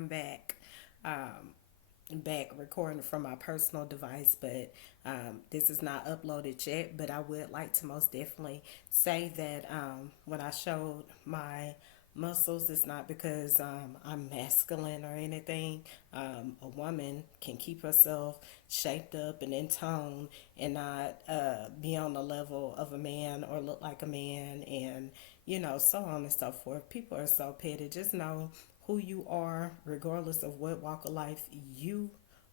am back recording from my personal device, but this is not uploaded yet. But I would like to most definitely say that when I showed my muscles, it's not because I'm masculine or anything. A woman can keep herself shaped up and in tone and not be on the level of a man or look like a man, and so on and so forth. People are so petty. Just know who you are, regardless of what walk of life you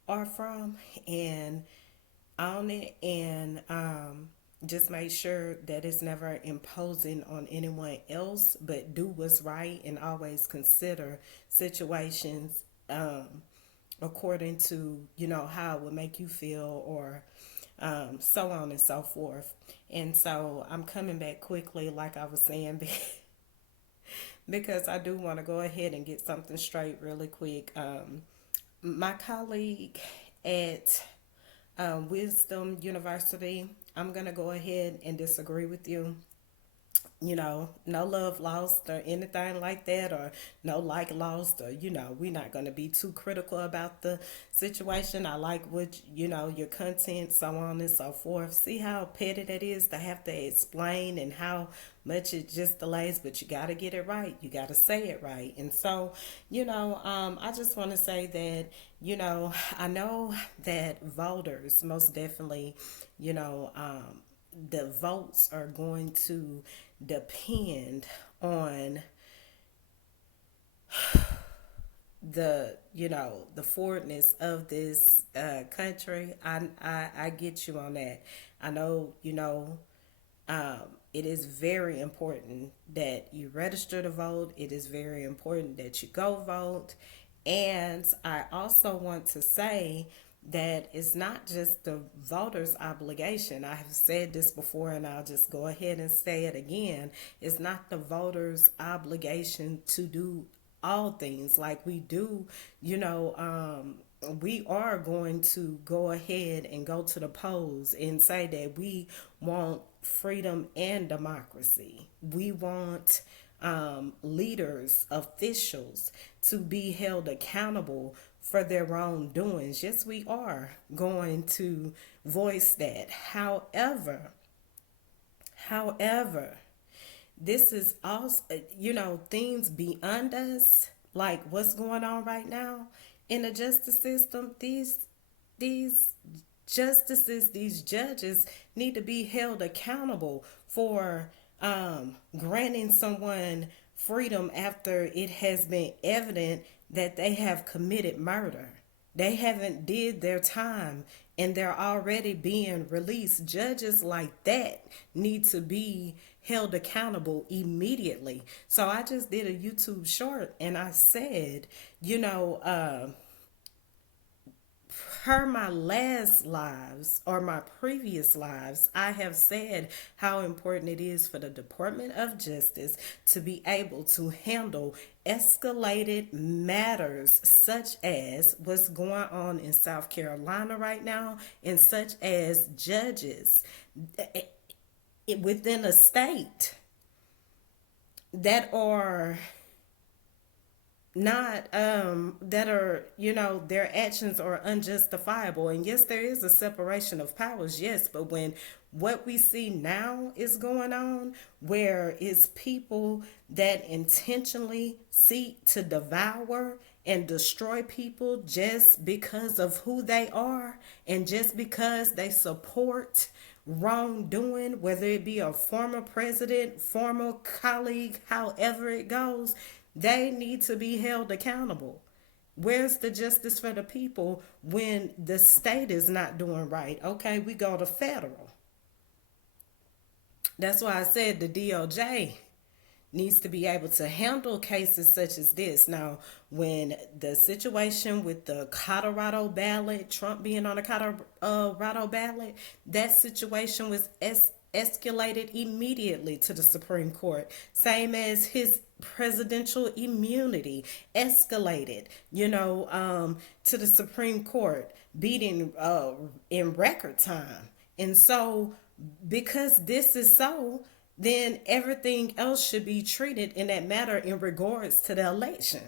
are from, and own it, and just make sure that it's never imposing on anyone else, but do what's right and always consider situations according to how it would make you feel, or so on and so forth. And so I'm coming back quickly, like I was saying, because I do want to go ahead and get something straight really quick. My colleague at Wisdom University, I'm going to go ahead and disagree with you. No love lost or anything like that, or no like lost, or we're not going to be too critical about the situation. I like what your content, so on and so forth. See how petty that is to have to explain, and how much it just delays, but you got to get it right, you got to say it right. And so I just want to say that I know that voters most definitely, the votes are going to depend on the forwardness of this country. I get you on that. I know it is very important that you register to vote. It is very important that you go vote. And I also want to say that it's not just the voter's obligation. I have said this before, and I'll just go ahead and say it again. It's not the voter's obligation to do all things like we do. We are going to go ahead and go to the polls and say that we want freedom and democracy. We want leaders, officials to be held accountable for their wrongdoings. Yes, we are going to voice that. However, this is also, things beyond us, like what's going on right now in the justice system. These justices, these judges need to be held accountable for granting someone freedom after it has been evident that they have committed murder. They haven't did their time and they're already being released. Judges like that need to be held accountable immediately. So I just did a YouTube short and I said, per my last lives or my previous lives, I have said how important it is for the Department of Justice to be able to handle escalated matters such as what's going on in South Carolina right now, and such as judges within a state that are not that are their actions are unjustifiable. And yes, there is a separation of powers, yes, but when what we see now is going on, where it's people that intentionally seek to devour and destroy people just because of who they are, and just because they support wrongdoing, whether it be a former president, former colleague, however it goes, they need to be held accountable. Where's the justice for the people when the state is not doing right? Okay, we go to federal. That's why I said the DOJ needs to be able to handle cases such as this. Now, when the situation with the Colorado ballot, Trump being on the Colorado ballot, that situation was escalated immediately to the Supreme Court. Same as his presidential immunity escalated, to the Supreme Court, beating in record time. And so, because this is so, then everything else should be treated in that matter in regards to the election.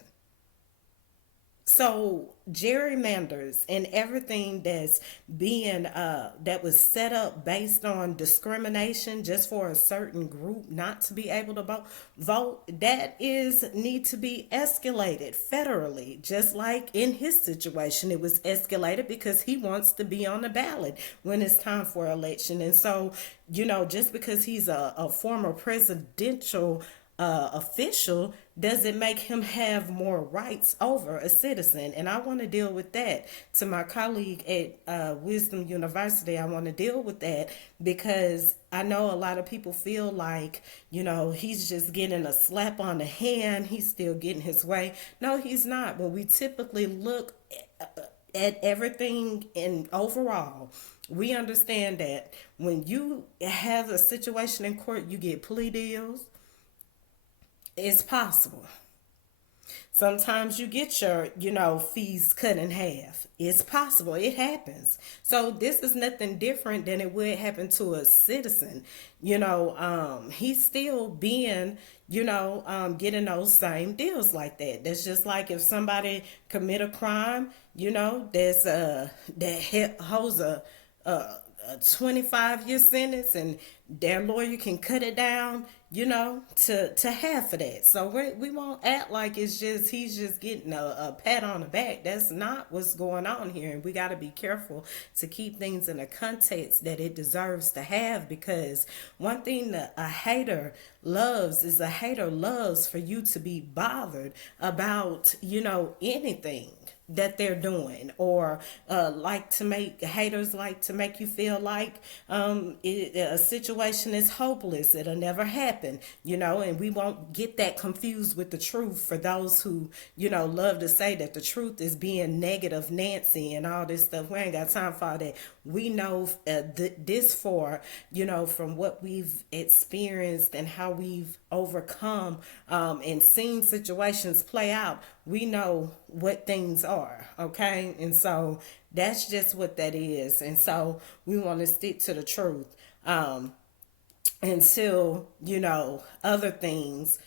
So gerrymanders and everything that's being that was set up based on discrimination just for a certain group not to be able to vote, that is need to be escalated federally. Just like in his situation, it was escalated because he wants to be on the ballot when it's time for election. And so, just because he's a former presidential official doesn't make him have more rights over a citizen. And I want to deal with that. To my colleague at Wisdom University, I want to deal with that because I know a lot of people feel like, he's just getting a slap on the hand. He's still getting his way. No, he's not. When we typically look at everything in overall, we understand that when you have a situation in court, you get plea deals. It's possible. Sometimes you get your, fees cut in half. It's possible. It happens. So this is nothing different than it would happen to a citizen. He's still being, getting those same deals like that. That's just like if somebody commit a crime, that holds a 25-year sentence and their lawyer can cut it down, to half of that. So we won't act like he's just getting a pat on the back. That's not what's going on here. And we got to be careful to keep things in the context that it deserves to have, because one thing that a hater loves is for you to be bothered about, anything that they're doing, or haters like to make you feel like a situation is hopeless, it'll never happen, and we won't get that confused with the truth. For those who love to say that the truth is being negative Nancy and all this stuff, we ain't got time for all that. We know this from what we've experienced and how we've overcome and seen situations play out. We know what things are, okay? And so that's just what that is. And so we want to stick to the truth until, other things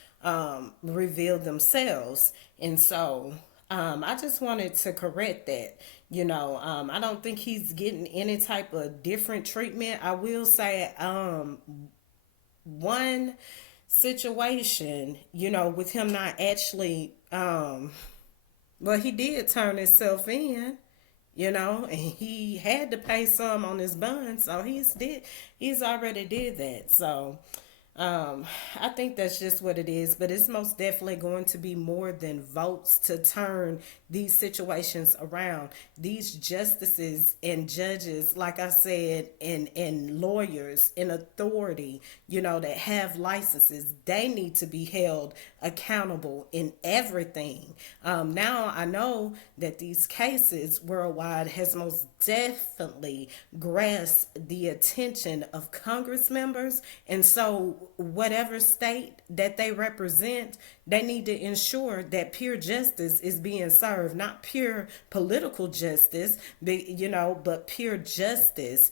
reveal themselves. And so I just wanted to correct that. I don't think he's getting any type of different treatment. I will say one situation, with him not actually, he did turn himself in, and he had to pay some on his bond, so he's already did that. So I think that's just what it is, but it's most definitely going to be more than votes to turn these situations around. These justices and judges, like I said, and lawyers in authority, that have licenses, they need to be held accountable in everything. Now I know that these cases worldwide has most definitely grasped the attention of Congress members, and so whatever state that they represent, they need to ensure that pure justice is being served, not pure political justice, but pure justice,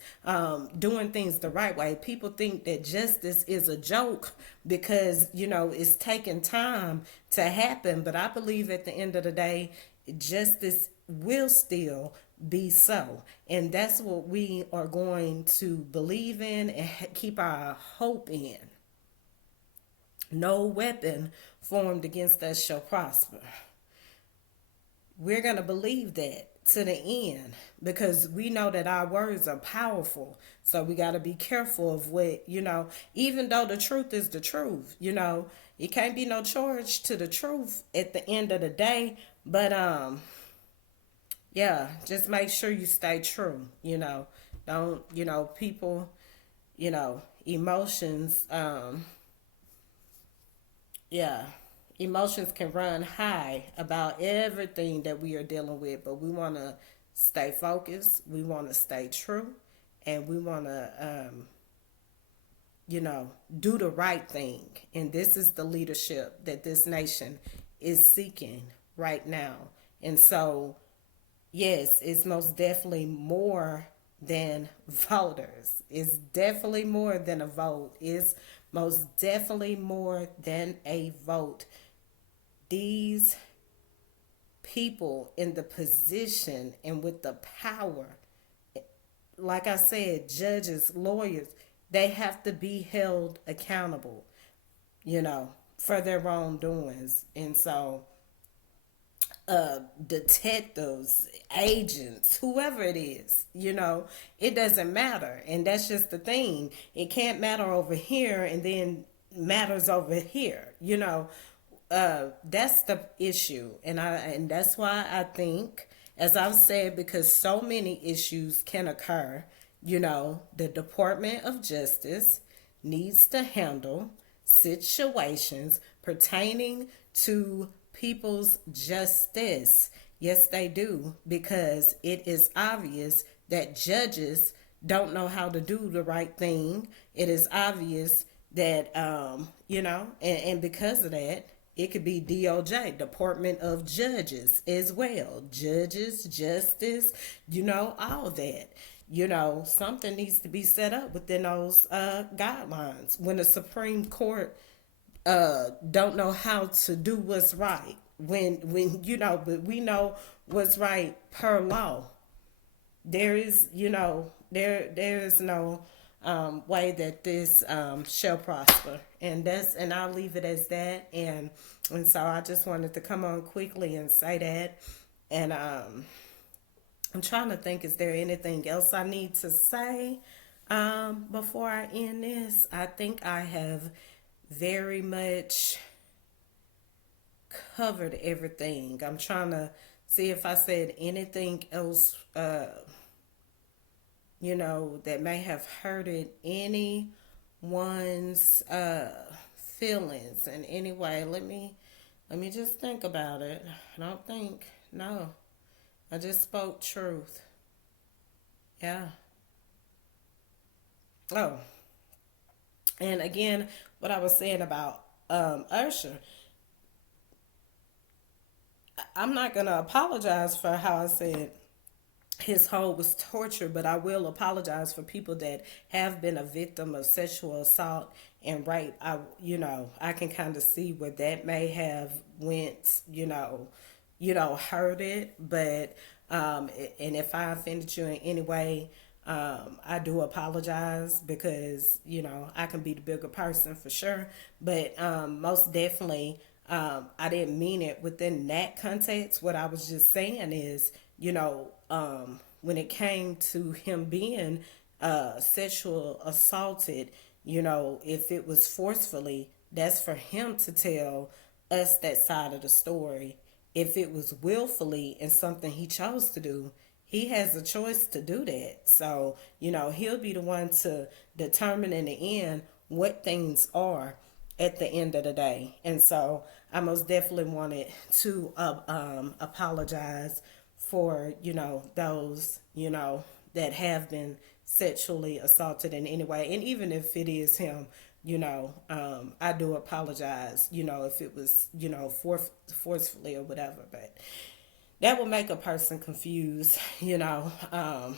doing things the right way. People think that justice is a joke because, it's taking time to happen. But I believe at the end of the day, justice will still be so. And that's what we are going to believe in and keep our hope in. No weapon formed against us shall prosper. We're going to believe that to the end because we know that our words are powerful. So we got to be careful of what, even though the truth is the truth, it can't be no charge to the truth at the end of the day. But, just make sure you stay true, don't, people, emotions, emotions can run high about everything that we are dealing with, but we want to stay focused, we want to stay true, and we want to, do the right thing. And this is the leadership that this nation is seeking right now. And so, yes, it's most definitely more than voters. It's definitely more than a vote. It's most definitely more than a vote. These people in the position and with the power, like I said, judges, lawyers, they have to be held accountable, you know, for their wrongdoings. And so, detectives, agents, whoever it is, you know, it doesn't matter. And that's just the thing. It can't matter over here and then matters over here, you know. That's the issue. And that's why I think, as I've said, because so many issues can occur, you know, the Department of Justice needs to handle situations pertaining to people's justice. Yes, they do, because it is obvious that judges don't know how to do the right thing. It is obvious that, you know, and because of that, it could be DOJ, Department of Judges as well. Judges, justice, you know, all that. You know, something needs to be set up within those guidelines. When the Supreme Court don't know how to do what's right, when you know, but we know what's right per law. There is, you know, there is no way that this shall prosper, and I'll leave it as that. And so I just wanted to come on quickly and say that. And I'm trying to think, is there anything else I need to say before I end this? I think I have very much covered everything. I'm trying to see if I said anything else, you know, that may have hurted anyone's feelings in any way. Let me just think about it. I don't think, no. I just spoke truth. Yeah. Oh, and again, what I was saying about Usher, I'm not gonna apologize for how I said his whole was torture, but I will apologize for people that have been a victim of sexual assault and rape. You know, I can kind of see where that may have went, hurt it, but and if I offended you in any way, I do apologize, because I can be the bigger person for sure, but most definitely, I didn't mean it within that context. What I was just saying is, when it came to him being sexual assaulted, if it was forcefully, that's for him to tell us that side of the story. If it was willfully and something he chose to do, he has a choice to do that. So, he'll be the one to determine in the end what things are at the end of the day. And so I most definitely wanted to apologize for, those, that have been sexually assaulted in any way. And even if it is him, I do apologize, if it was, forcefully or whatever. But that will make a person confused, all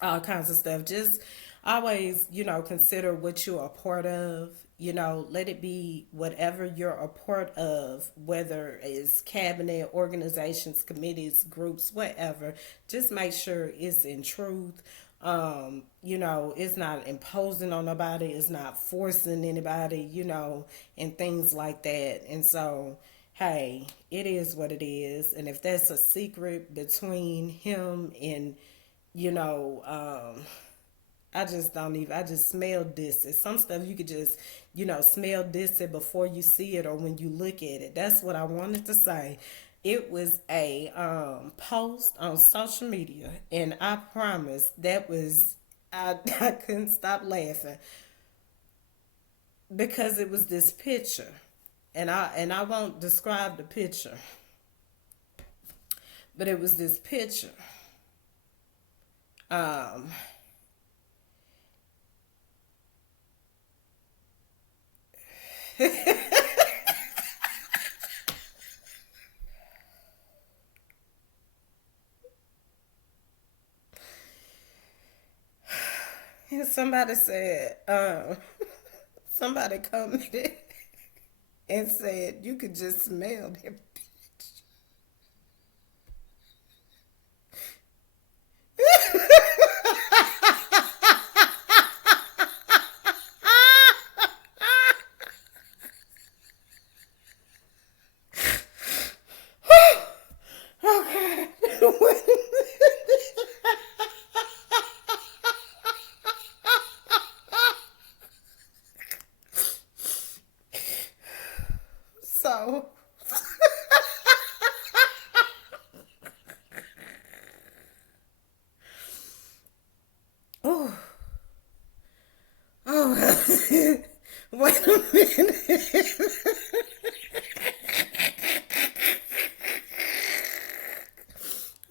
kinds of stuff. Just always, consider what you're a part of. Let it be whatever you're a part of, whether it's cabinet, organizations, committees, groups, whatever. Just make sure it's in truth. It's not imposing on nobody, it's not forcing anybody, and things like that. And so, hey, it is what it is. And if that's a secret between him and, I just don't even, I just smell this. It's some stuff you could just, smell this before you see it or when you look at it. That's what I wanted to say. It was a post on social media, and I promise that was, I couldn't stop laughing because it was this picture. And I won't describe the picture, but it was this picture. Um, and somebody said, somebody commented and said, you could just smell that bitch. Wait a minute.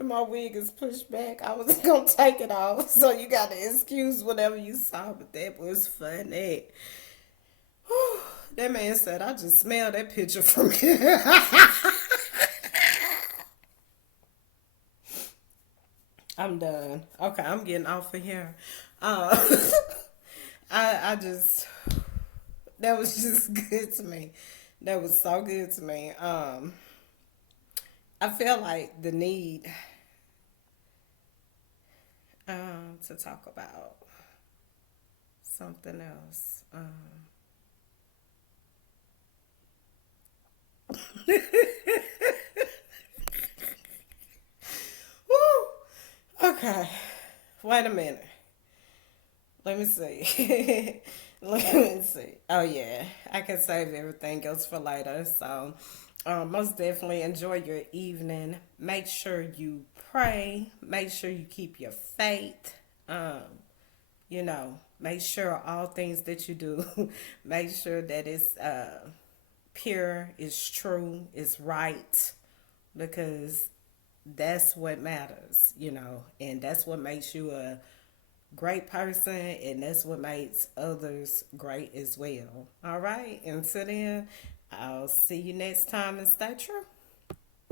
My wig is pushed back. I was gonna take it off, so you gotta excuse whatever you saw, but that was funny. Whew. That man said, I just smelled that picture from here. I'm done. Okay, I'm getting off of here. Uh, I just, that was just good to me. That was so good to me. I feel like the need to talk about something else. Woo! Okay, wait a minute. Let me see. Let me see. Oh yeah, I can save everything else for later. So, most definitely enjoy your evening. Make sure you pray. Make sure you keep your faith. Make sure all things that you do, make sure that it's pure, it's true, it's right, because that's what matters, and that's what makes you a great person, and that's what makes others great as well. All right, until then, I'll see you next time, and stay true.